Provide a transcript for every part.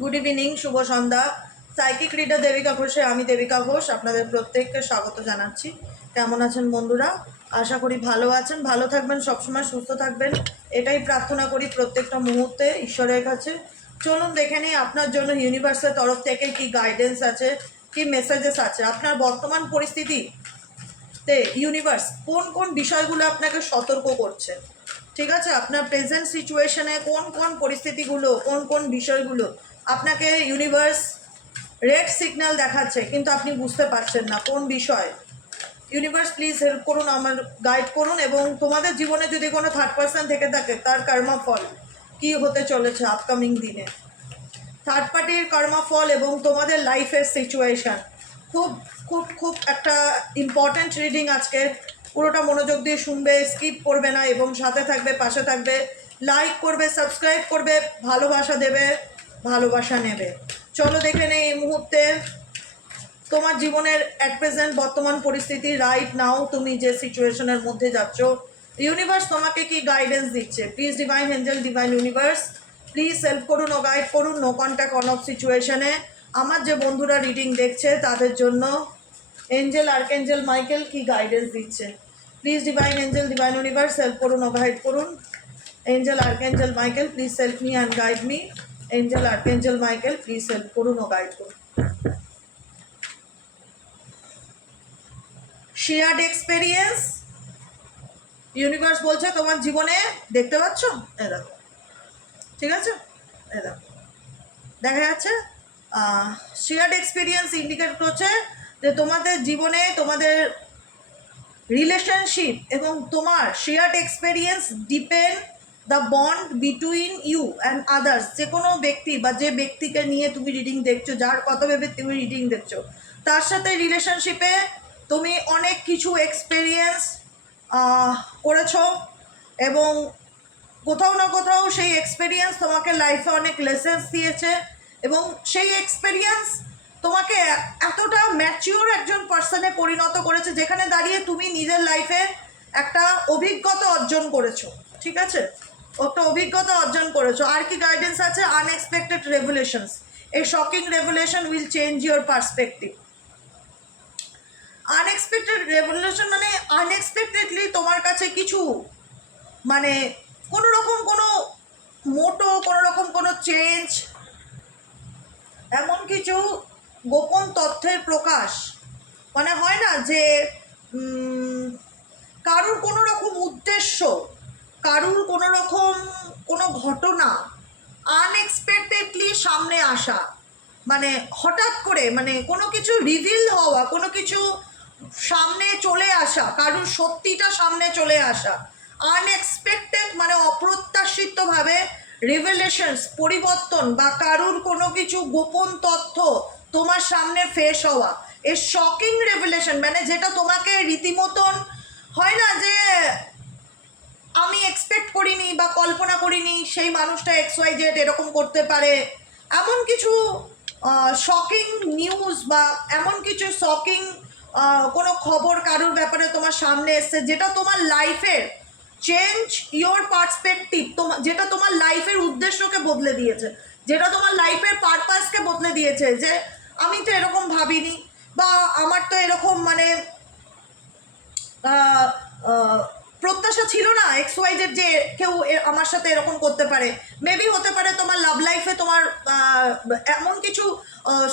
Good evening, শুভ সন্ধ্যা। Psychic reader Devika ঘোষে আমি দেবিকা ঘোষ আপনাদের প্রত্যেককে স্বাগত জানাচ্ছি। কেমন আছেন বন্ধুরা? আশা করি ভালো আছেন, ভালো থাকবেন, সবসময় সুস্থ থাকবেন, এটাই প্রার্থনা করি প্রত্যেকটা মুহূর্তে ঈশ্বরের কাছে। চলুন দেখে নিই আপনার জন্য ইউনিভার্সের তরফ থেকে কি গাইডেন্স আছে, কি মেসেজেস আছে। আপনার বর্তমান পরিস্থিতিতে ইউনিভার্স কোন কোন বিষয়গুলো আপনাকে সতর্ক করছে, ঠিক আছে? আপনার প্রেজেন্ট সিচুয়েশনে কোন কোন পরিস্থিতিগুলো, কোন কোন বিষয়গুলো আপনাকে ইউনিভার্স রেড সিগন্যাল দেখাচ্ছে কিন্তু আপনি বুঝতে পারছেন না কোন বিষয়। ইউনিভার্স প্লিজ হেল্প করুন, আমার গাইড করুন। এবং তোমাদের জীবনে যদি কোনো থার্ড পার্সন থেকে থাকে তার কর্মা ফল কী হতে চলেছে আপকামিং দিনে, থার্ড পার্টির কর্মা ফল এবং তোমাদের লাইফের সিচুয়েশান। খুব খুব খুব একটা ইম্পর্ট্যান্ট রিডিং আজকে, পুরোটা মনোযোগ দিয়ে শুনবে, স্কিপ করবে না এবং সাথে থাকবে, পাশে থাকবে, লাইক করবে, সাবস্ক্রাইব করবে, ভালোবাসা দেবে, ভালোবাসা নেবে। চলো দেখে নেই এই মুহূর্তে তোমার জীবনের অ্যাট প্রেজেন্ট বর্তমান পরিস্থিতি, রাইট নাও তুমি যে সিচুয়েশনের মধ্যে যাচ্ছ, ইউনিভার্স তোমাকে কি গাইডেন্স দিচ্ছে। Please divine angel, divine universe please help করুন ও গাইড করুন। নো কন্ট্যাক্ট অন অফ সিচুয়েশনে আমার যে বন্ধুরা রিডিং দেখছে তাদের জন্য এঞ্জেল, আর্কএঞ্জেল মাইকেল কি গাইডেন্স দিচ্ছে। Please divine angel, divine universe help করুন ও গাইড করুন। Angel, archangel Michael please help me and guide me. Angel, archangel Michael please help করুন ও গাইড করুন। শেয়ার্ড এক্সপেরিয়েন্স ইউনিভার্স বলছে তোমার জীবনে, দেখতে পাচ্ছ? এ দেখো, ঠিক আছে, এ দেখো দেখা যাচ্ছে। শেয়ার্ড এক্সপিরিয়েন্স ইন্ডিকেট করছে যে তোমাদের জীবনে, তোমাদের রিলেশনশিপ এবং তোমার shared experience depend the bond between you and others. যে কোনো ব্যক্তি বা যে ব্যক্তিকে নিয়ে তুমি রিডিং দেখছো, যার কথা ভেবে তুমি রিডিং দেখছো, তার সাথে রিলেশনশিপে তুমি অনেক কিছু এক্সপেরিয়েন্স করেছো এবং কোথাও না কোথাও সেই এক্সপেরিয়েন্স তোমাকে লাইফে অনেক লেসেন্স দিয়েছে এবং সেই এক্সপেরিয়েন্স তোমাকে এতটা ম্যাচিওর একজন পার্সনে পরিণত করেছে যেখানে দাঁড়িয়ে তুমি নিজের লাইফে একটা অভিজ্ঞতা অর্জন করেছো, ঠিক আছে? একটা অভিজ্ঞতা অর্জন করেছো। আর কি গাইডেন্স আছে? আনএক্সপেক্টেড রেভুলেশনস। এই shocking revolution will change your perspective. Unexpected revolution মানে আনএক্সপেক্টেডলি তোমার কাছে কিছু, মানে কোনো রকম কোনো মোটো, কোনো রকম কোনো চেঞ্জ, এমন কিছু গোপন তথ্যের প্রকাশ, মানে হয় না যে কারুর কোনো রকম উদ্দেশ্য, কারুর কোনো রকম কোনো ঘটনা আনএক্সপেক্টেডলি সামনে আসা, মানে হঠাৎ করে, মানে কোনো কিছু রিভিল হওয়া, কোনো কিছু সামনে চলে আসা, কারুর সত্যিটা সামনে চলে আসা। আনএক্সপেক্টেড মানে অপ্রত্যাশিতভাবে রিভেলেশনস, পরিবর্তন, বা কারুর কোনো কিছু গোপন তথ্য তোমার সামনে ফেস হওয়া। এ শকিং রেভেলেশন মানে যেটা তোমাকে রীতিমতন, হয় না যে আমি এক্সপেক্ট করিনি বা কল্পনা করিনি সেই মানুষটা XYZ এরকম করতে পারে, এমন কিছু শকিং নিউজ বা এমন কিছু শকিং কোনো খবর কারুর ব্যাপারে তোমার সামনে এসছে যেটা তোমার লাইফের চেঞ্জ ইয়োর পার্সপেক্টিভ, যেটা তোমার লাইফের উদ্দেশ্যকে বদলে দিয়েছে, যেটা তোমার লাইফের পারপাসকে বদলে দিয়েছে। যে আমি তো এরকম ভাবিনি, বা আমার তো এরকম মানে প্রত্যাশা ছিল না XYZ যে কেউ আমার সাথে এরকম করতে পারে। মেবি হতে পারে তোমার লাভ লাইফে তোমার এমন কিছু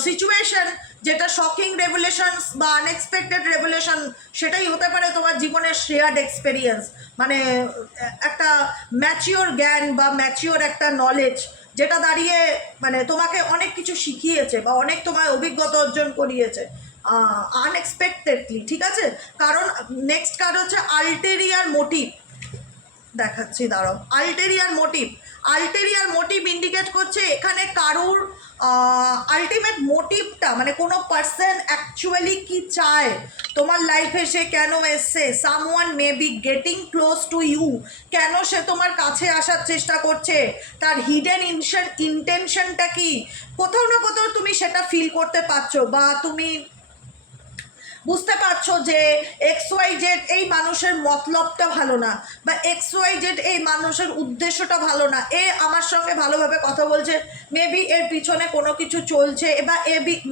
সিচুয়েশন যেটা শকিং রেভুলেশনস বা আনএক্সপেক্টেড রেভুলেশন, সেটাই হতে পারে তোমার জীবনের শেয়ার্ড এক্সপেরিয়েন্স, মানে একটা ম্যাচিওর জ্ঞান বা ম্যাচিওর একটা নলেজ যেটা দাঁড়িয়ে মানে তোমাকে অনেক কিছু শিখিয়েছে বা অনেক তোমার অভিজ্ঞতা অর্জন করিয়েছে আনএক্সপেক্টেডলি, ঠিক আছে? কারণ নেক্সট কার্ড হচ্ছে আলটেরিয়ার মোটিভ দেখাচ্ছি, দাঁড়াও। আলটেরিয়ার মোটিভ ইন্ডিকেট করছে এখানে কারুর আলটিমেট মোটিভটা, মানে কোনো পার্সন অ্যাকচুয়ালি কি চায় তোমার লাইফে, সে কেন এসছে, someone may be getting close to you, কেন সে তোমার কাছে আসার চেষ্টা করছে, তার হিডেন ইন্টেনশনটা কি, কোথাও না কোথাও তুমি সেটা ফিল করতে পারছো বা তুমি বুঝতে পারছো যে XYZ এই মানুষের মতলবটা ভালো না, বা XYZ এই মানুষের উদ্দেশ্যটা ভালো না, এ আমার সঙ্গে ভালোভাবে কথা বলছে, মেবি এর পিছনে কোনো কিছু চলছে, বা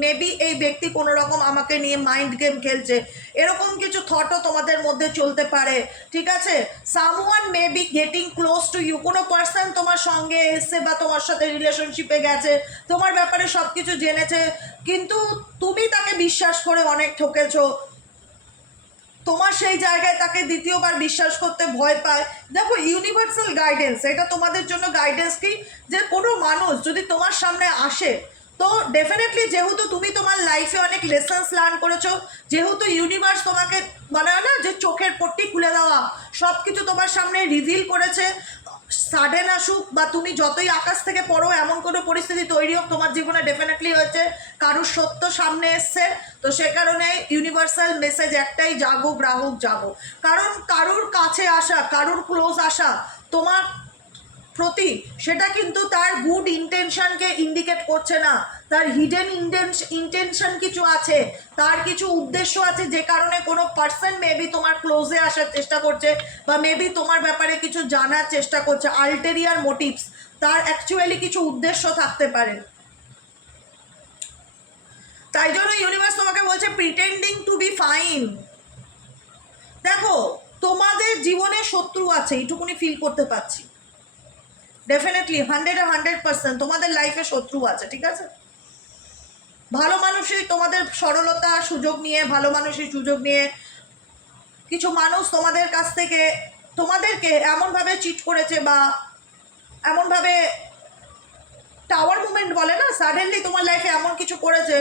মেবি এই ব্যক্তি কোনো রকম আমাকে নিয়ে মাইন্ড গেম খেলছে, এরকম কিছু থটও তোমাদের মধ্যে চলতে পারে। ঠিক আছে, someone may be getting close to you, কোনো পার্সন তোমার সঙ্গে এসছে বা তোমার সাথে রিলেশনশিপে গেছে, তোমার ব্যাপারে সব কিছু জেনেছে, কিন্তু তুমি তাকে বিশ্বাস করে অনেক ঠকেছো। তোমার সেই জায়গায় তাকে দ্বিতীয়বার বিশ্বাস করতে ভয় পায়। দেখো, ইউনিভার্সাল গাইডেন্স, এটা তোমাদের জন্য গাইডেন্স কি, যে কোনো মানুষ যদি তোমার সামনে আসে, তো ডেফিনেটলি যেহেতু তুমি তোমার লাইফে অনেক লেসন্স লার্ন করেছো, যেহেতু ইউনিভার্স তোমাকে বলে না যে চোখের পট্টি খুলে দেওয়া, সব কিছু তোমার সামনে রিভিল করেছে, সাডেন আসুক বা তুমি যতই আকাশ থেকে পড়ো, এমন কোনো পরিস্থিতি তৈরি হোক তোমার জীবনে ডেফিনেটলি হয়েছে, কারুর সত্য সামনে এসছে, তো সে কারণে ইউনিভার্সাল মেসেজ একটাই, জাগো গ্রাহক জাগো। কারণ কারুর কাছে আসা, কারুর ক্লোজ আসা তোমার প্রতি, সেটা কিন্তু তার গুড ইন্টেনশনকে ইন্ডিকেট করছে না, তার হিডেন ইন্টেনশন কিছু আছে, তার কিছু উদ্দেশ্য আছে, যে কারণে কোনো পার্সন মেবি তোমার ক্লোজে আসার চেষ্টা করছে, বা মেবি তোমার ব্যাপারে কিছু জানার চেষ্টা করছে, আলটেরিয়ার মোটিভস, তার অ্যাকচুয়ালি কিছু উদ্দেশ্য থাকতে পারে। তাই জন্য ইউনিভার্স তোমাকে বলছে প্রিটেন্ডিং টু বি ফাইন। দেখো, তোমাদের জীবনে শত্রু আছে, এইটুকুনি ফিল করতে পারছি, ডেফিনেটলি 100% তোমাদের লাইফে শত্রু আছে। ঠিক আছে, ভালো মানুষই তোমাদের সরলতা সুযোগ নিয়ে, ভালো মানুষই সুযোগ নিয়ে কিছু মানুষ তোমাদের কাছ থেকে তোমাদেরকে এমনভাবে চিট করেছে, বা এমনভাবে টাওয়ার মুভমেন্ট বলে না, সাডেনলি তোমার লাইফে এমন কিছু করেছে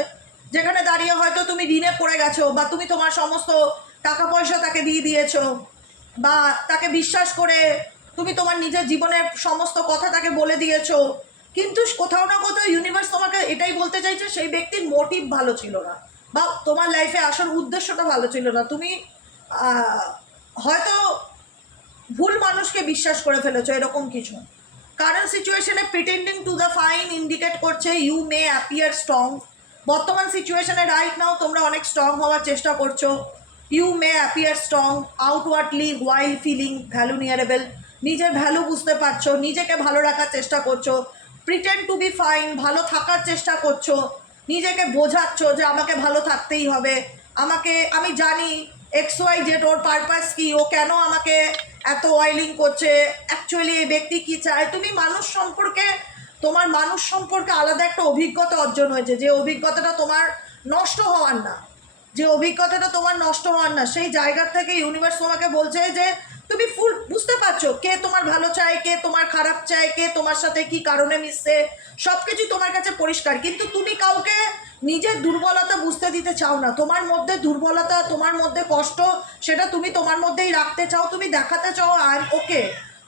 যেখানে দাঁড়িয়ে হয়তো তুমি ঋণে পড়ে গেছো, বা তুমি তোমার সমস্ত টাকা পয়সা তাকে দিয়ে দিয়েছো, বা তাকে বিশ্বাস করে তুমি তোমার নিজের জীবনের সমস্ত কথা তাকে বলে দিয়েছো, কিন্তু কোথাও না কোথাও ইউনিভার্স তোমাকে এটাই বলতে চাইছে সেই ব্যক্তির মোটিভ ভালো ছিল না, বা তোমার লাইফে আসার উদ্দেশ্যটা ভালো ছিল না, তুমি হয়তো ভুল মানুষকে বিশ্বাস করে ফেলেছো, এরকম কিছু। কারেন্ট সিচুয়েশনে pretending to the fine indicate করছে ইউ মে অ্যাপিয়ার স্ট্রং। বর্তমান সিচুয়েশনে রাইট নাও তোমরা অনেক স্ট্রং হওয়ার চেষ্টা করছো। You may appear strong outwardly while feeling vulnerable. নিজের ভ্যালু বুঝতে পারছো, নিজেকে ভালো রাখার চেষ্টা করছো, প্রিটেন্ড টু বি ফাইন, ভালো থাকার চেষ্টা করছো, নিজেকে বোঝাচ্ছ যে আমাকে ভালো থাকতেই হবে, আমি জানি XYZ ওর পারপাস কি, ও কেন আমাকে এত ওয়াইলিং করছে, অ্যাকচুয়ালি এই ব্যক্তি কি চায়। তুমি তোমার মানুষ সম্পর্কে আলাদা একটা অভিজ্ঞতা অর্জন হয়েছে, যে অভিজ্ঞতাটা তোমার নষ্ট হওয়ার না, সেই জায়গা থেকে ইউনিভার্স তোমাকে বলছে যে তুমি ফুল বুঝতে পারছো কে তোমার ভালো চায়, কে তোমার খারাপ চায়, কে তোমার সাথে কি কারণে মিশছে, সব কিছু তোমার কাছে পরিষ্কার, কিন্তু তুমি কাউকে নিজের দুর্বলতা বুঝতে দিতে চাও না। তোমার মধ্যে দুর্বলতা, তোমার মধ্যে কষ্ট, সেটা তুমি তোমার মধ্যেই রাখতে চাও, তুমি দেখাতে চাও আই এম ওকে,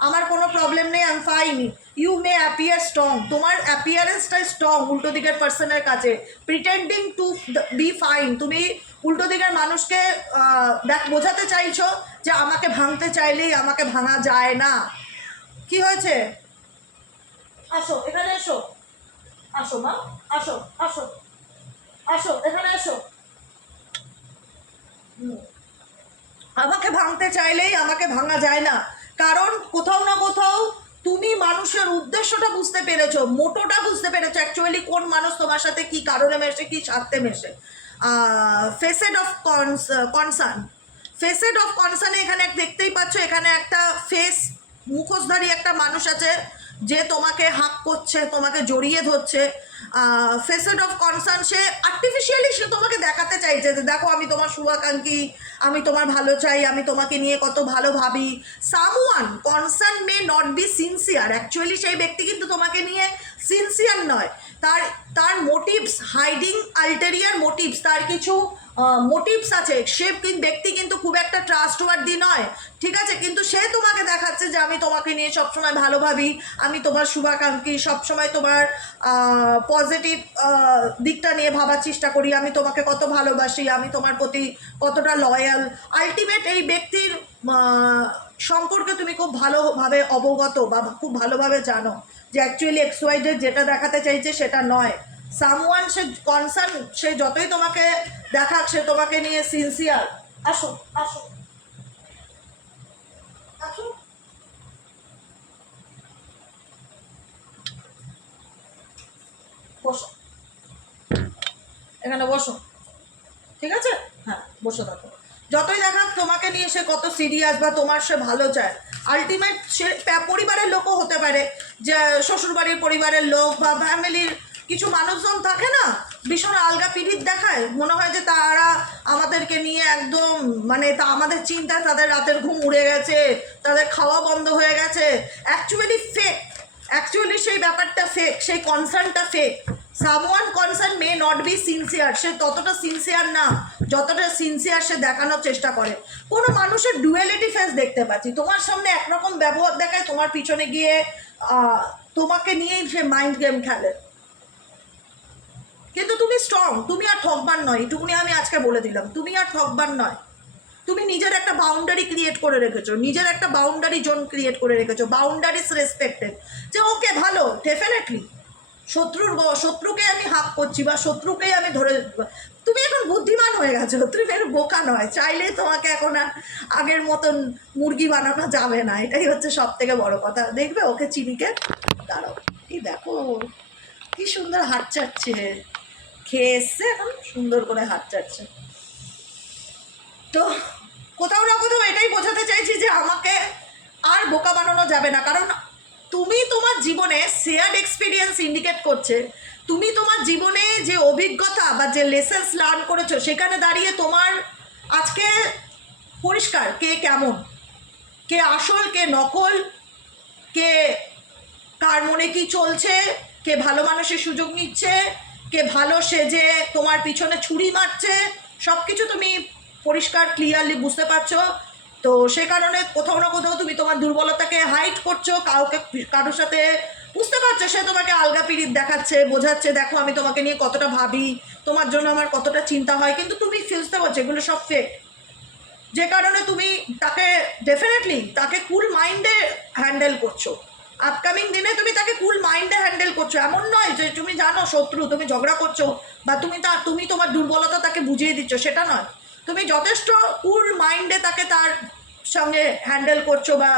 আমার কোনো প্রবলেম নেই, I am fine. You may appear strong, তোমার অ্যাপিয়ারেন্সটাই স্ট্রং উল্টো দিকের পার্সনের কাছে। প্রিটেন্ডিং টু বি ফাইন, তুমি উল্টো দিকের মানুষকে বোঝাতে চাইছো যে আমাকে ভাঙতে চাইলেই আমাকে ভাঙা যায় না। কি হয়েছে? আসো এখানে, এসো, আসো মা, আসো আসো আসো এখানে এসো। আমাকে ভাঙতে চাইলেই আমাকে ভাঙা যায় না, কারণ কোথাও না কোথাও তুমি মানুষের উদ্দেশ্যটা বুঝতে পেরেছো, মোটোটা বুঝতে পেরেছো, অ্যাকচুয়ালি কোন মানুষ তোমার সাথে কি কারণে মেশে, কি স্বার্থে মেশে। ফেসেড অফ কনসার্নে এখানে দেখতেই পাচ্ছ, এখানে একটা মুখোশধারী একটা মানুষ আছে, যে তোমাকে হাক করছে, তোমাকে জড়িয়ে ধরছে। Facet of concern, say artificially সে তোমাকে দেখাতে চাইছে যে দেখো আমি তোমার শুভাকাঙ্ক্ষী, আমি তোমার ভালো চাই, আমি তোমাকে নিয়ে কত ভালো ভাবি। Someone concern may not be sincere, actually সেই ব্যক্তি কিন্তু তোমাকে নিয়ে সিনসিয়ার নয়, তার মোটিভস হাইডিং, আলটেরিয়ার মোটিভস, তার কিছু মোটিভস আছে। সে ব্যক্তি কিন্তু খুব একটা ট্রাস্টওয়ার্দি নয়, ঠিক আছে, কিন্তু সে তোমাকে দেখাচ্ছে যে আমি তোমাকে নিয়ে সবসময় ভালো ভাবি, আমি তোমার শুভাকাঙ্ক্ষী, সবসময় তোমার পজিটিভ দিকটা নিয়ে ভাবার চেষ্টা করি, আমি তোমাকে কত ভালোবাসি, আমি তোমার প্রতি কতটা লয়াল। আলটিমেট এই ব্যক্তির সম্পর্কে তুমি খুব ভালোভাবে অবগত, বা খুব ভালোভাবে জানো যে অ্যাকচুয়ালি XYZ যেটা দেখাতে চাইছে সেটা নয়, সামওয়ান সে কনসার্ন, সে যতই তোমাকে দেখাক সে তোমাকে নিয়ে সিনসিয়ার। আসো আসো আসো, বসো, এখানে বসো, ঠিক আছে? হ্যাঁ বসে থাকো। যতই দেখাক তোমাকে নিয়ে সে কত সিরিয়াস বা তোমার সে ভালো চায়, আলটিমেট সে পরিবারের লোকও হতে পারে, যে শ্বশুরবাড়ির পরিবারের লোক বা ফ্যামিলির কিছু মানুষজন থাকে না, ভীষণ আলগা পিরিত দেখায়, মনে হয় যে তারা আমাদেরকে নিয়ে একদম মানে তা আমাদের চিন্তায় তাদের রাতের ঘুম উড়ে গেছে, তাদের খাওয়া বন্ধ হয়ে গেছে। অ্যাকচুয়ালি ফেক, অ্যাকচুয়ালি সেই ব্যাপারটা ফেক, সেই কনসার্নটা fake. Someone concern may not be sincere, সে ততটা সিনসিয়ার না যতটা সিনসিয়ার সে দেখানোর চেষ্টা করে। কোনো মানুষের ডুয়ালিটি ফেস দেখতে পাচ্ছি, তোমার সামনে একরকম ব্যবহার দেখায়, তোমার পিছনে গিয়ে তোমাকে নিয়েই সে মাইন্ড গেম খেলে। কিন্তু তুমি স্ট্রং, তুমি আর ঠকবার নয়, এটুকুনি আমি আজকে বলে দিলাম, তুমি আর ঠকবার নয়। তুমি নিজের একটা বাউন্ডারি ক্রিয়েট করে রেখেছো, নিজের একটা বাউন্ডারি জোন ক্রিয়েট করে রেখেছো, বাউন্ডারিজ রেসপেক্টেড, যে ওকে ভালো ডেফিনেটলি শত্রুকে আমি হাক করছি বা শত্রুকেই আমি ধরে, তুমি এখন বুদ্ধিমান হয়ে গেছো, তুমি ফের বোকা নয়, চাইলে তোমাকে এখন আর আগের মতন মুরগি বানানো যাবে না, এটাই হচ্ছে সব থেকে বড় কথা। দেখবে ওকে চিনিকে, দাঁড়াও, এই দেখো কি সুন্দর হাত চাটছে, খেয়ে এসছে এখন সুন্দর করে হাত চাটছে। তো কোথাও না কোথাও এটাই বোঝাতে চাইছি যে আমাকে আর বোকা বানানো যাবে না, কারণ তুমি তোমার জীবনে শেয়ার্ড এক্সপিরিয়েন্স ইন্ডিকেট করছে, তুমি তোমার জীবনে যে অভিজ্ঞতা বা যে লেসেন্স লার্ন করেছো সেখানে দাঁড়িয়ে তোমার আজকে পরিষ্কার কে কেমন, কে আসল কে নকল, কে কার মনে কি চলছে, কে ভালো মানুষের সুযোগ নিচ্ছে, কে ভালো সেজে তোমার পিছনে ছুরি মারছে, সব কিছু তুমি পরিষ্কার ক্লিয়ারলি বুঝতে পারছো। তো সে কারণে কোথাও না কোথাও তুমি তোমার দুর্বলতাকে হাইড করছো, কারোর সাথে বুঝতে পারছো সে তোমাকে আলগা পিরিত দেখাচ্ছে, বোঝাচ্ছে দেখো আমি তোমাকে নিয়ে কতটা ভাবি, তোমার জন্য আমার কতটা চিন্তা হয়, কিন্তু তুমি বুঝতে পারছো এগুলো সব ফেক। যে কারণে তুমি তাকে ডেফিনেটলি তাকে কুল মাইন্ডে হ্যান্ডেল করছো, আপকামিং দিনে তুমি তাকে কুল মাইন্ডে হ্যান্ডেল করছো। এমন নয় যে তুমি জানো শত্রু, তুমি ঝগড়া করছো বা তুমি তোমার দুর্বলতা তাকে বুঝিয়ে দিচ্ছ, সেটা নয়। তুমি যথেষ্ট কুল মাইন্ডে তাকে তার সঙ্গে হ্যান্ডেল করছো, বা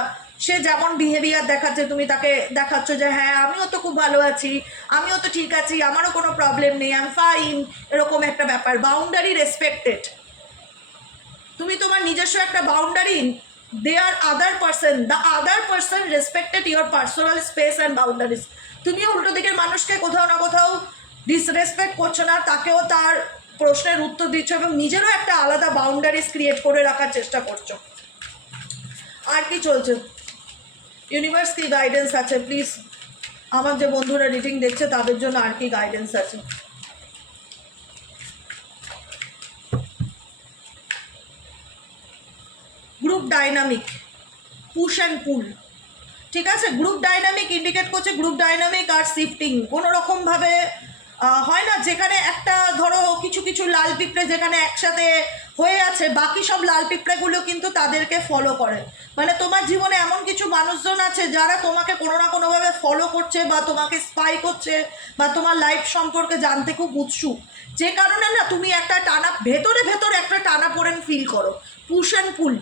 সে যেমন বিহেভিয়ার দেখাচ্ছে তুমি তাকে দেখাচ্ছ যে হ্যাঁ আমিও তো খুব ভালো আছি, আমিও তো ঠিক আছি, আমারও কোনো প্রবলেম নেই, আই এম ফাইন, এরকম একটা ব্যাপার। বাউন্ডারি রেসপেক্টেড, তুমি তোমার নিজস্ব একটা boundary, they are other person, the other person respected your personal space and boundaries. তুমিও উল্টো দিকের মানুষকে কোথাও না কোথাও ডিসরেসপেক্ট করছো না, তাকেও তার প্রশ্নের উত্তর দিচ্ছ এবং নিজেরও একটা আলাদা বাউন্ডারিজ ক্রিয়েট করে রাখার চেষ্টা করছো। আর কি চলছে, ইউনিভার্স কি গাইডেন্স আছে প্লিজ, আমার যে বন্ধুরা রিডিং দেখছে তাদের জন্য আর কি গাইডেন্স আছে? গ্রুপ ডাইনামিক, পুশ অ্যান্ড পুল, ঠিক আছে? গ্রুপ ডাইনামিক ইন্ডিকেট করছে, গ্রুপ ডাইনামিক আর শিফটিং কোনো রকমভাবে হয় না, যেখানে একটা ধরো কিছু কিছু লাল পিঁপড়ে যেখানে একসাথে হয়ে আছে, বাকি সব লাল পিঁপড়েগুলো কিন্তু তাদেরকে ফলো করে। মানে তোমার জীবনে এমন কিছু মানুষজন আছে যারা তোমাকে কোনো না কোনোভাবে ফলো করছে বা তোমাকে স্পাই করছে বা তোমার লাইফ সম্পর্কে জানতে খুব উৎসুক, যে কারণে না তুমি একটা টানা ভেতরে ভেতরে একটা টানা পড়েন ফিল করো, পুশ অ্যান্ড পুল,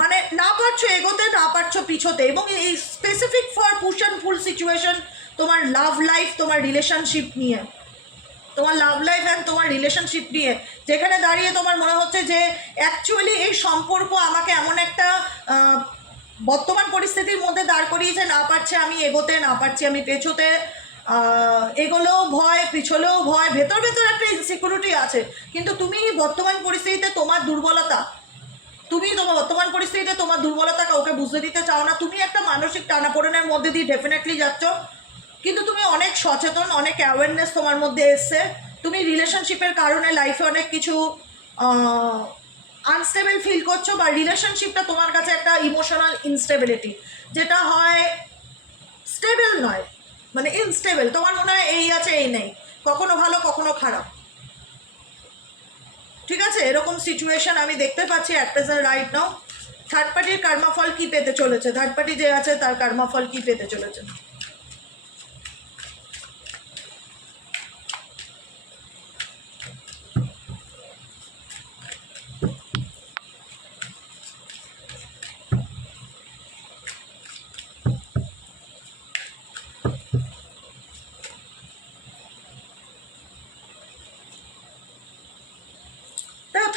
মানে না পারছো এগোতে, না পারছো পিছোতে। এবং এই specific for push and full situation তোমার লাভ লাইফ, তোমার রিলেশনশিপ নিয়ে, তোমার লাভ লাইফ অ্যান্ড তোমার রিলেশনশিপ নিয়ে, যেখানে দাঁড়িয়ে তোমার মনে হচ্ছে যে অ্যাকচুয়ালি এই সম্পর্ক আমাকে এমন একটা বর্তমান পরিস্থিতির মধ্যে দাঁড় করিয়েছে, না পারছে আমি এগোতে, না পারছি আমি পেছোতে, এগোলেও ভয়, পিছলেও ভয়, ভেতর ভেতর একটা ইনসিকিউরিটি আছে। কিন্তু তুমি বর্তমান পরিস্থিতিতে তোমার দুর্বলতা, তুমি তোমার বর্তমান পরিস্থিতিতে তোমার দুর্বলতা কাউকে বুঝতে দিতে চাও না, তুমি একটা মানসিক টানাপোড়েনের মধ্যে দিয়ে ডেফিনেটলি যাচ্ছ, কিন্তু তুমি অনেক সচেতন, অনেক অ্যাওয়ারনেস তোমার মধ্যে এসছে। তুমি রিলেশনশিপের কারণে লাইফে অনেক কিছু আনস্টেবল ফিল করছো, বা রিলেশনশিপটা তোমার কাছে একটা ইমোশনাল ইনস্টেবিলিটি, যেটা হয় স্টেবল নয়, মানে ইনস্টেবল, তোমার মনে হয় এই আছে এই নেই, কখনো ভালো কখনো খারাপ, ঠিক আছে? এরকম সিচুয়েশন আমি দেখতে পাচ্ছি at present right now. Third পার্টির কর্মফল কি পেতে চলেছে, থার্ড পার্টি যে আছে তার কর্মফল কি পেতে চলেছে?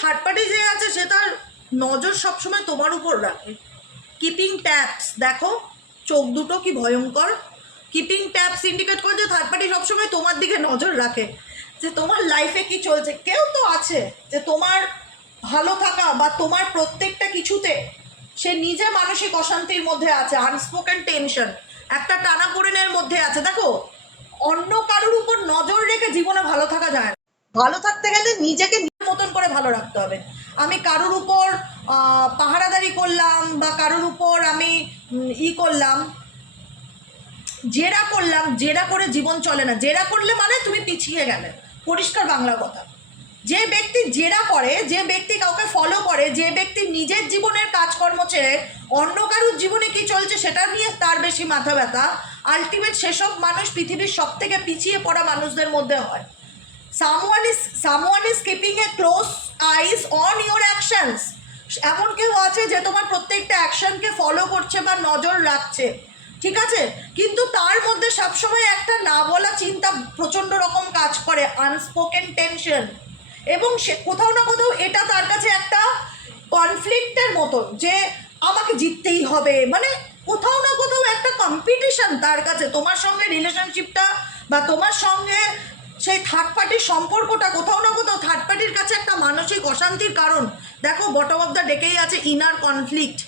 থার্ড পার্টি যে আছে সে তার নজর সবসময় তোমার উপর রাখে। কিপিং ট্যাপস, দেখো চোখ দুটো কি ভয়ঙ্কর। কিপিং ট্যাপস ইন্ডিকেট করে যে থার্ড পার্টি সবসময় তোমার দিকে নজর রাখে, যে তোমার লাইফে কি চলছে। কেউ তো আছে যে তোমার ভালো থাকা বা তোমার প্রত্যেকটা কিছুতে সে নিজে মানসিক অশান্তির মধ্যে আছে, আনস্পোকেন টেনশন, একটা টানাপোড়েনের মধ্যে আছে। দেখো, অন্য কারোর উপর নজর রেখে জীবনে ভালো থাকা যায় না। ভালো থাকতে গেলে নিজেকে নিজের মতন করে ভালো রাখতে হবে। আমি কারোর উপর পাহারাদারি করলাম বা কারোর উপর আমি করলাম, জেরা করলাম, জেরা করে জীবন চলে না। জেরা করলে মানে তুমি পিছিয়ে গেলে, পরিষ্কার বাংলা কথা। যে ব্যক্তি জেরা করে, যে ব্যক্তি কাউকে ফলো করে, যে ব্যক্তি নিজের জীবনের কাজকর্ম ছেড়ে অন্য কারোর জীবনে কি চলছে সেটা নিয়ে তার বেশি মাথা ব্যথা, আলটিমেট সেসব মানুষ পৃথিবীর সব থেকে পিছিয়ে পড়া মানুষদের মধ্যে হয়। someone is keeping a close eyes on your actions. এমন কেউ আছে যে তোমার প্রত্যেকটা অ্যাকশনকে ফলো করছে বা নজর রাখছে, ঠিক আছে, কিন্তু তার মধ্যে সবসময় একটা না বলা চিন্তা প্রচণ্ড রকম কাজ করে, আনস্পোকেন টেনশন। এবং সে কোথাও না কোথাও এটা তার কাছে একটা কনফ্লিক্টের মতন, যে আমাকে জিততেই হবে, মানে কোথাও না কোথাও একটা কম্পিটিশন তার কাছে। তোমার সঙ্গে রিলেশনশিপটা বা তোমার সঙ্গে সেই থার্ড পার্টির সম্পর্কটা কোথাও না কোথাও থার্ড পার্টির কাছে একটা মানসিক অশান্তির কারণ। দেখো, বটম অফ দ্য ডেকেই আছে inner conflict.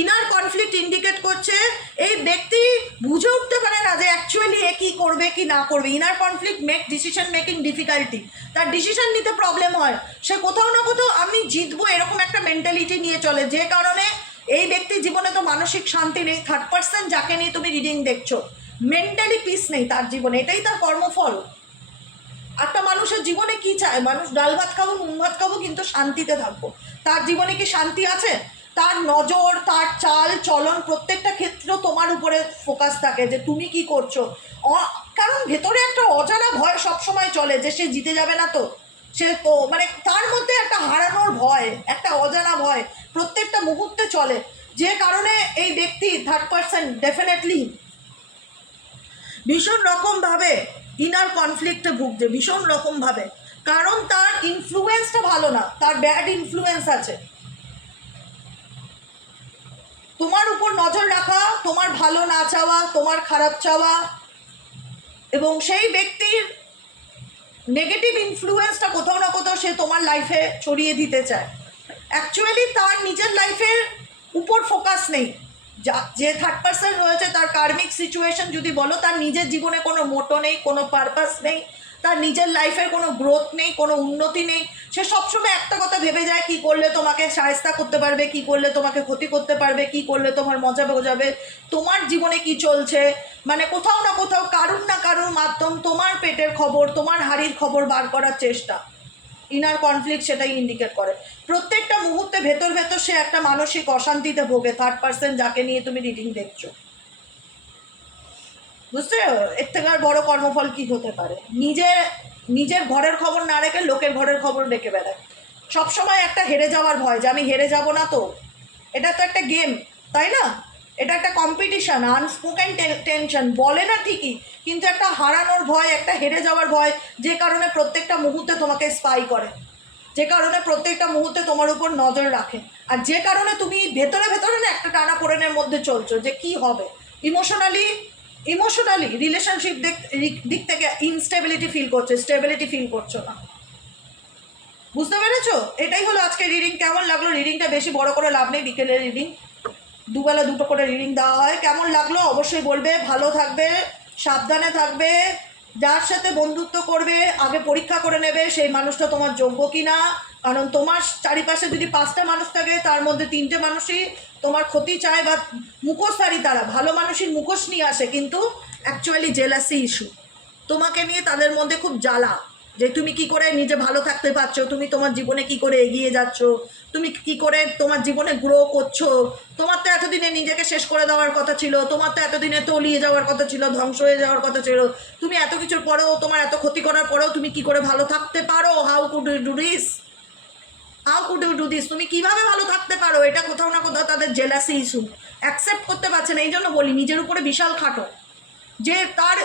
Inner conflict indicate করছে এই ব্যক্তি বুঝে উঠতে পারে না যে অ্যাকচুয়ালি এ কী করবে কি না করবে। Inner conflict make decision making difficulty, তার ডিসিশন নিতে প্রবলেম হয়। সে কোথাও না কোথাও আমি জিতবো এরকম একটা মেন্টালিটি নিয়ে চলে, যে কারণে এই ব্যক্তির জীবনে তো মানসিক শান্তি নেই। থার্ড পার্সন যাকে নিয়ে তুমি রিডিং দেখছো, মেন্টালি পিস নেই তার জীবনে, এটাই তার কর্মফল। একটা মানুষের জীবনে কি চায়? মানুষ ডাল ভাত খাবো, নুন ভাত খাবো, কিন্তু শান্তিতে থাকবো। তার জীবনে কি শান্তি আছে? তার নজর, তার চাল চলন প্রত্যেকটা ক্ষেত্রে তোমার উপরে ফোকাস থাকে যে তুমি কি করছো। কারণ ভেতরে একটা অজানা ভয় সবসময় চলে যে সে জিতে যাবে না, তো সে তো মানে তার মধ্যে একটা হারানোর ভয়, একটা অজানা ভয় প্রত্যেকটা মুহূর্তে চলে, যে কারণে এই ব্যক্তি থার্ড পার্সন ডেফিনেটলি ভীষণ রকমভাবে ইনার কনফ্লিক্টে ভুগছে, ভীষণ রকমভাবে। কারণ তার ইনফ্লুয়েন্সটা ভালো না, তার ব্যাড ইনফ্লুয়েন্স আছে। তোমার উপর নজর রাখা, তোমার ভালো না চাওয়া, তোমার খারাপ চাওয়া, এবং সেই ব্যক্তির নেগেটিভ ইনফ্লুয়েন্সটা কোথাও না কোথাও সে তোমার লাইফে ছড়িয়ে দিতে চায়। অ্যাকচুয়ালি তার নিজের লাইফের উপর ফোকাস নেই। যে থার্ড পার্সন রয়েছে তার কার্মিক সিচুয়েশন যদি বলো, তার নিজের জীবনে কোনো মোটো নেই, কোনো পারপাস নেই, তার নিজের লাইফের কোনো গ্রোথ নেই, কোনো উন্নতি নেই। সে সবসময় একটা কথা ভেবে যায়, কি করলে তোমাকে সাহায্য করতে পারবে, কি করলে তোমাকে ক্ষতি করতে পারবে, কি করলে তোমার মজা বোঝাবে, তোমার জীবনে কি চলছে, মানে কোথাও না কোথাও কারুর না কারুর মাধ্যম তোমার পেটের খবর, তোমার হাড়ির খবর বার করার চেষ্টা। ইনার কনফ্লিক্ট সেটাই ইন্ডিকেট করে। প্রত্যেকটা মুহূর্তে ভেতর ভেতর সে একটা মানসিক অশান্তিতে ভোগে, থার্ড পার্সন যাকে নিয়ে তুমি রিডিং দেখছো। বুঝতে, এর থেকে আর বড় কর্মফল কি হতে পারে? নিজের ঘরের খবর না রেখে লোকের ঘরের খবর রেখে বেড়ায়। সবসময় একটা হেরে যাওয়ার ভয়, যে আমি হেরে যাব না তো। এটা তো একটা গেম, তাই না? এটা একটা কম্পিটিশান, আনস্পোকেন টেনশন, বলে না ঠিকই, কিন্তু একটা হারানোর ভয়, একটা হেরে যাওয়ার ভয়, যে কারণে প্রত্যেকটা মুহূর্তে তোমাকে স্পাই করে, যে কারণে প্রত্যেকটা মুহূর্তে তোমার উপর নজর রাখে, আর যে কারণে তুমি ভেতরে ভেতরে না একটা টানাপোড়েনের মধ্যে চলছো যে কি হবে। ইমোশনালি রিলেশনশিপ দিক থেকে ইনস্টেবিলিটি ফিল করছো, স্টেবিলিটি ফিল করছো না। বুঝতে পেরেছো? এটাই হলো আজকে রিডিং। কেমন লাগলো রিডিংটা? বেশি বড় করে লাভ নেই, বিকেলের রিডিং, দুবেলা দুটো করে রিডিং দেওয়া হয়। কেমন লাগলো অবশ্যই বলবে। ভালো থাকবে, সাবধানে থাকবে, যার সাথে বন্ধুত্ব করবে আগে পরীক্ষা করে নেবে সেই মানুষটা তোমার যোগ্য কি না। কারণ তোমার চারিপাশে যদি 5টা মানুষ থাকে, তার মধ্যে 3টে মানুষই তোমার ক্ষতি চায় বা মুখোশধারী, তারা ভালো মানুষের মুখোশ নিয়ে আসে, কিন্তু অ্যাকচুয়ালি জেলাসি ইস্যু তোমাকে নিয়ে, তাদের মধ্যে খুব জ্বালা, যে তুমি কি করে নিজে ভালো থাকতে পারছো, তুমি তোমার জীবনে কি করে এগিয়ে যাচ্ছ, তুমি কি করে তোমার জীবনে গ্রো করছো। তোমার তো এতদিনে নিজেকে শেষ করে দেওয়ার কথা ছিল, তোমার তো এতদিনে তলিয়ে যাওয়ার কথা ছিল, ধ্বংস হয়ে যাওয়ার কথা ছিল। তুমি এত কিছুর পরেও, তোমার এত ক্ষতি করার পরেও তুমি কি করে ভালো থাকতে পারো? How could you do this? তুমি কিভাবে ভালো থাকতে পারো? এটা কোথাও না কোথাও তাদের জেলাসি ইস্যু, অ্যাকসেপ্ট করতে পারছে না। এই জন্য বলি, নিজের উপরে বিশাল খাটো, যে তার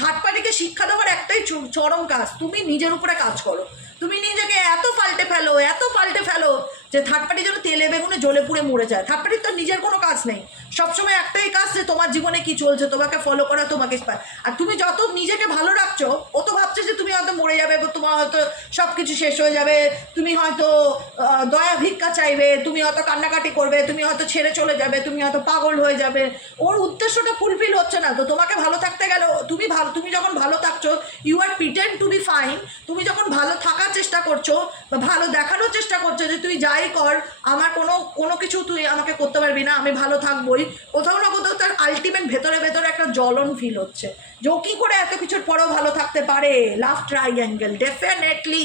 থার্ড পার্টিকে শিক্ষা দেওয়ার একটাই চরম কাজ, তুমি নিজের উপরে কাজ করো। তুমি নিজেকে এত পাল্টে ফেলো যে থার্ড পার্টি যেন তেলে বেগুনে জ্বলে পুড়ে মরে যায়। থার্ড পার্টির তো নিজের কোনো কাজ নেই, সবসময় একটাই কাজ যে তোমার জীবনে কি চলছে তোমাকে ফলো করা, তোমাকে। আর তুমি যত নিজেকে ভালো রাখছো, ও তো ভাবছে যে তুমি হয়তো মরে যাবে, তোমার হয়তো সব কিছু শেষ হয়ে যাবে, তুমি হয়তো দয়া ভিক্ষা চাইবে, তুমি হয়তো কান্নাকাটি করবে, তুমি হয়তো ছেড়ে চলে যাবে, তুমি হয়তো পাগল হয়ে যাবে। ওর উদ্দেশ্যটা ফুলফিল হচ্ছে না। তো তোমাকে ভালো থাকতে গেল, তুমি যখন ভালো থাকছো, you are pretend to be fine. তুমি যখন ভালো থাকার চেষ্টা করছো বা ভালো দেখানোর চেষ্টা করছো যে তুই যাই কর, আমার কোনো কিছু তুই আমাকে করতে পারবি না, আমি ভালো থাকবোই, কোথাও না কোথাও তার আলটিমেট ভেতরে একটা জ্বলন ফিল হচ্ছে যে ও কী করে এত কিছুর পরেও ভালো থাকতে পারে। লাভ ট্রাইঅ্যাঙ্গেল, ডেফিনেটলি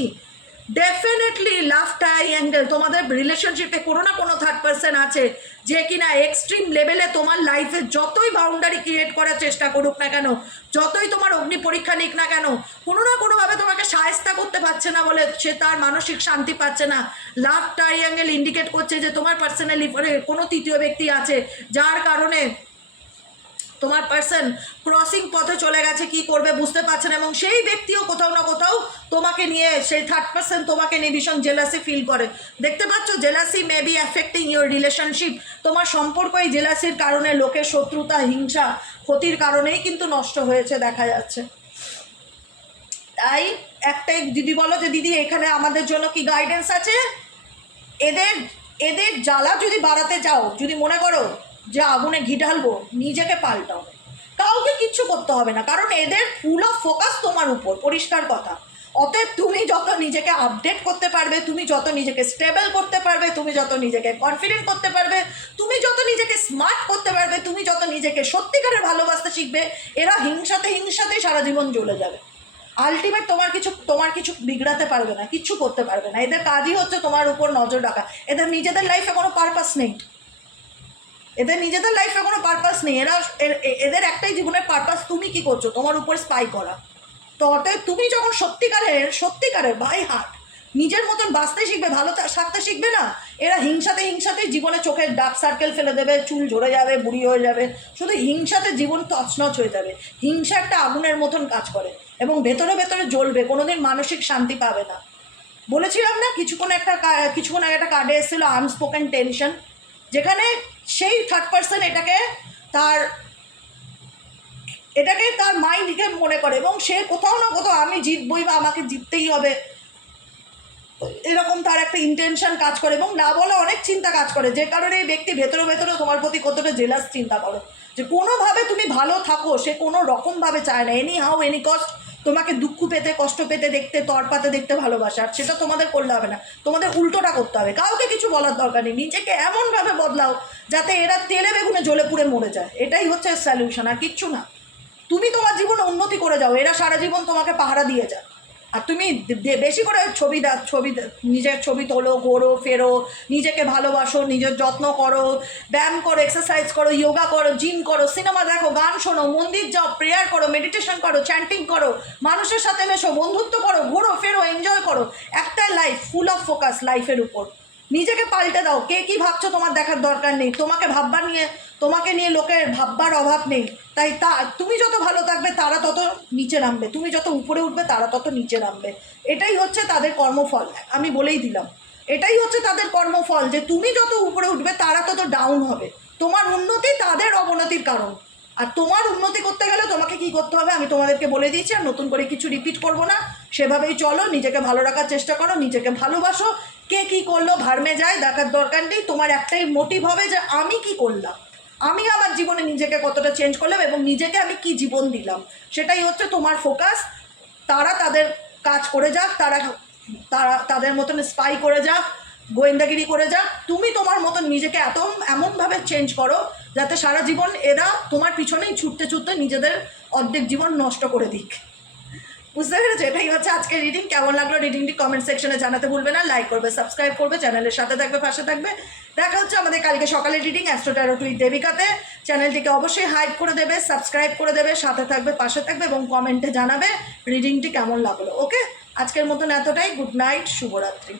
লাভ ট্রাইঅ্যাঙ্গেল। তোমাদের রিলেশনশিপে কোনো না কোনো থার্ড পার্সন আছে যে কিনা এক্সট্রিম লেভেলে তোমার লাইফে যতই বাউন্ডারি ক্রিয়েট করার চেষ্টা করুক না কেন, যতই তোমার অগ্নি পরীক্ষা নিক না কেন, কোনো না কোনোভাবে তোমাকে সায়স্তা করতে পারছে না বলে সে তার মানসিক শান্তি পাচ্ছে না। লাভ ট্রাইঅ্যাঙ্গেল ইন্ডিকেট করছে যে তোমার পার্সোনালি কোনো তৃতীয় ব্যক্তি আছে, যার কারণে তোমার পার্সন ক্রসিং পথে চলে গেছে, কি করবে বুঝতে পারছে না, এবং সেই ব্যক্তিও কোথাও না কোথাও তোমাকে নিয়ে, সেই থার্ড পার্সন তোমাকে নিয়ে ভীষণ জেলাসি ফিল করে। দেখতে পাচ্ছ, jealousy may be affecting your relationship. তোমার সম্পর্ক এই জেলাসির কারণে, লোকের শত্রুতা, হিংসা, ক্ষতির কারণেই কিন্তু নষ্ট হয়েছে দেখা যাচ্ছে। তাই একটাই দিদি বলো যে দিদি এখানে আমাদের জন্য কি গাইডেন্স আছে? এদের জ্বালা যদি বাড়াতে চাও, যদি মনে করো যে আগুনে ঘি ঢালবো, নিজেকে পাল্টাও, কাউকে কিচ্ছু করতে হবে না, কারণ এদের ফুল অফ ফোকাস তোমার উপর, পরিষ্কার কথা। অতএব তুমি যত নিজেকে আপডেট করতে পারবে, তুমি যত নিজেকে স্টেবল করতে পারবে, তুমি যত নিজেকে কনফিডেন্ট করতে পারবে, তুমি যত নিজেকে স্মার্ট করতে পারবে, তুমি যত নিজেকে সত্যিকারের ভালোবাসতে শিখবে, এরা হিংসাতে সারা জীবন জ্বলে যাবে। আলটিমেট তোমার কিছু বিগড়াতে পারবে না, কিচ্ছু করতে পারবে না। এদের কাজই হচ্ছে তোমার উপর নজর রাখা। এদের নিজেদের লাইফে কোনো পারপাস নেই, এদের একটাই জীবনের পারপাস, তুমি কি করছো, তোমার উপর স্পাই করা। তো অতএব তুমি যখন সত্যিকারের বাই হার্ট নিজের মতন বাঁচতে শিখবে, ভালো থাকতে শিখবে না, এরা হিংসাতে জীবনে চোখের ডার্ক সার্কেল ফেলে দেবে, চুল ঝরে যাবে, বুড়ি হয়ে যাবে, শুধু হিংসাতে জীবন তছনছ হয়ে যাবে। হিংসা একটা আগুনের মতন কাজ করে এবং ভেতরে জ্বলবে, কোনোদিন মানসিক শান্তি পাবে না। বলেছিলাম না কিছুক্ষণ আগে একটা কার্ডে এসেছিলো আনস্পোকেন টেনশন, যেখানে সেই থার্ড পার্সন এটাকে তার মাইন্ডকে মনে করে, এবং সে কোথাও না কোথাও আমি জিতবই বা আমাকে জিততেই হবে, এরকম তার একটা ইন্টেনশন কাজ করে, এবং না বলে অনেক চিন্তা কাজ করে, যে কারণে এই ব্যক্তি ভেতরে তোমার প্রতি কতটা জেলাস চিন্তা করো, যে কোনোভাবে তুমি ভালো থাকো সে কোনো রকমভাবে চায় না, এনি হাউ এনি কস্ট তোমাকে দুঃখ পেতে, কষ্ট পেতে দেখতে, তরপাতে দেখতে ভালোবাসে। আর সেটা তোমাদের করলে হবে না, তোমাদের উল্টোটা করতে হবে। কাউকে কিছু বলার দরকার নেই, নিজেকে এমনভাবে বদলাও যাতে এরা তেলে বেগুনে জ্বলে পুড়ে মরে যায়। এটাই হচ্ছে সলিউশন, আর কিচ্ছু না। তুমি তোমার জীবনে উন্নতি করে যাও, এরা সারা জীবন তোমাকে পাহারা দিয়ে যায়। আর তুমি বেশি করে নিজের ছবি তোলো, ঘোরো ফেরো, নিজেকে ভালোবাসো, নিজের যত্ন করো, ব্যায়াম করো, এক্সারসাইজ করো, যোগা করো, জিম করো, সিনেমা দেখো, গান শোনো, মন্দির যাও, প্রেয়ার করো, মেডিটেশন করো, চ্যান্টিং করো, মানুষের সাথে মেশো, বন্ধুত্ব করো, ঘোরো ফেরো, এনজয় করো। একটা লাইফ ফুল অফ ফোকাস লাইফের উপর। নিজেকে পাল্টে দাও, কে কী ভাবছো তোমার দেখার দরকার নেই, তোমাকে নিয়ে লোকের ভাববার অভাব নেই। তাই তুমি যত ভালো থাকবে তারা তত নিচে নামবে, তুমি যত উপরে উঠবে তারা তত নিচে নামবে। এটাই হচ্ছে তাদের কর্মফল, আমি বলেই দিলাম, এটাই হচ্ছে তাদের কর্মফল, যে তুমি যত উপরে উঠবে তারা তত ডাউন হবে। তোমার উন্নতি তাদের অবনতির কারণ। আর তোমার উন্নতি করতে গেলে তোমাকে কি করতে হবে আমি তোমাদেরকে বলে দিয়েছি, আর নতুন করে কিছু রিপিট করবো না। সেভাবেই চলো, নিজেকে ভালো রাখার চেষ্টা করো, নিজেকে ভালোবাসো। কে কী করলো ভার্মে যায়, দেখার দরকার নেই। তোমার একটাই মোটিভ হবে যে আমি কি করলাম, আমি আমার জীবনে নিজেকে কতটা চেঞ্জ করলাম এবং নিজেকে আমি কি জীবন দিলাম, সেটাই হচ্ছে তোমার ফোকাস। তারা তাদের কাজ করে যাক, তারা তাদের মতন স্পাই করে যাক, গোয়েন্দাগিরি করে যাক। তুমি তোমার মতন নিজেকে এমনভাবে চেঞ্জ করো যাতে সারা জীবন এরা তোমার পিছনেই ছুটতে নিজেদের অর্ধেক জীবন নষ্ট করে দিক। বুঝতে পেরেছো? এটাই হচ্ছে আজকের রিডিং। কেমন লাগলো রিডিংটি কমেন্ট সেকশনে জানাতে ভুলবে না। লাইক করবে, সাবস্ক্রাইব করবে, চ্যানেলের সাথে থাকবে, পাশে থাকবে। দেখা হচ্ছে আমাদের কালকে সকালের রিডিং অ্যাস্ট্রো ট্যারোট উইথ দেবিকাতে। চ্যানেলটিকে অবশ্যই হাইপ করে দেবে, সাবস্ক্রাইব করে দেবে, সাথে থাকবে, পাশে থাকবে এবং কমেন্টে জানাবে রিডিংটি কেমন লাগলো। ওকে, আজকের মতন এতটাই। গুড নাইট, শুভরাত্রি।